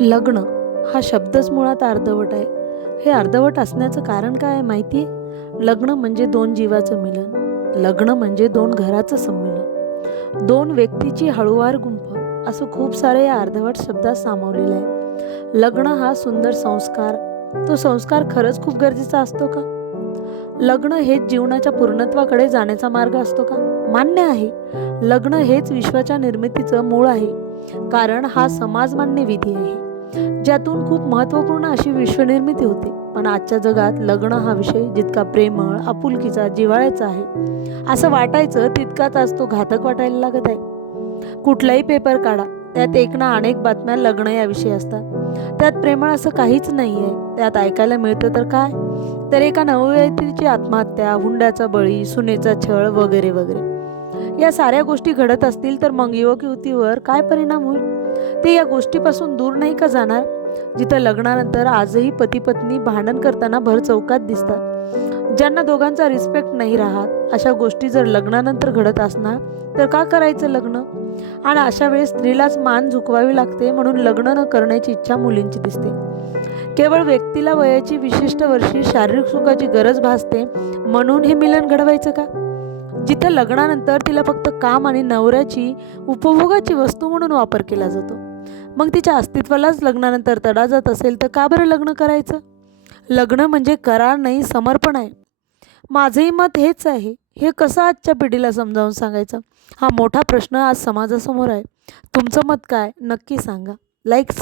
लग्न हा शब्दच मुळात अर्धवट आहे. हे अर्धवट असण्याचं कारण काय आहे माहिती लग्न म्हणजे दोन जीवाचं मिलन. लग्न म्हणजे दोन घराचं संमेलन. दोन व्यक्तीची हळूवार गुंफ असं खूप सारे या अर्धवट शब्दात सामावलेलं आहे. लग्न हा सुंदर संस्कार. तो संस्कार खरंच खूप गरजेचा असतो का? लग्न हेच जीवनाच्या पूर्णत्वाकडे जाण्याचा मार्ग असतो का? मान्य आहे. लग्न हेच विश्वाच्या निर्मितीचं मूळ आहे. कारण हा समाजमान्य विधी आहे. ज्यातून खूप महत्त्वपूर्ण अशी विश्वनिर्मिती होते. पण आजच्या जगात लग्न हा विषय जितका प्रेमळ आपुलकीचा जिव्हाळ्याचा आहे असं वाटायचं तितकाच आज तो घातक वाटायला लागत आहे. कुठलाही पेपर काढा त्यात एक ना अनेक बातम्या लग्न याविषयी असतात. त्यात प्रेमळ असं काहीच नाही आहे त्यात ऐकायला मिळतं तर काय? तर एका नवविवाहितेची आत्महत्या हुंड्याचा बळी सुनेचा छळ वगैरे वगैरे. या साऱ्या गोष्टी घडत असतील तर मग युवक युवतीवर काय परिणाम होईल? ते या गोष्टीपासून दूर नाही का जाणार? जिथं लग्नानंतर आजही पती पत्नी भांडण करताना भर चौकात दिसतात. ज्यांना दोघांचा रिस्पेक्ट नाही राहत अशा गोष्टी जर लग्नानंतर घडत असणार तर का करायचं लग्न? आणि अशा वेळेस स्त्रीलाच मान झुकवावी लागते म्हणून लग्न न करण्याची इच्छा मुलींची दिसते. केवळ व्यक्तीला वयाची विशिष्ट वर्षी शारीरिक सुखाची गरज भासते म्हणून हे मिलन घडवायचं का? जिथं लग्नानंतर तिला फक्त काम आणि नवऱ्याची उपभोगाची वस्तू म्हणून वापर केला जातो. मग तिच्या अस्तित्वालाच लग्नानंतर तडा जात असेल तर का बरं लग्न करायचं? लग्न म्हणजे करार नाही समर्पण आहे. माझंही मत हेच आहे. हे कसं आजच्या पिढीला समजावून सांगायचं? हा मोठा प्रश्न आज समाजासमोर आहे. तुमचं मत काय? नक्की सांगा. लाईक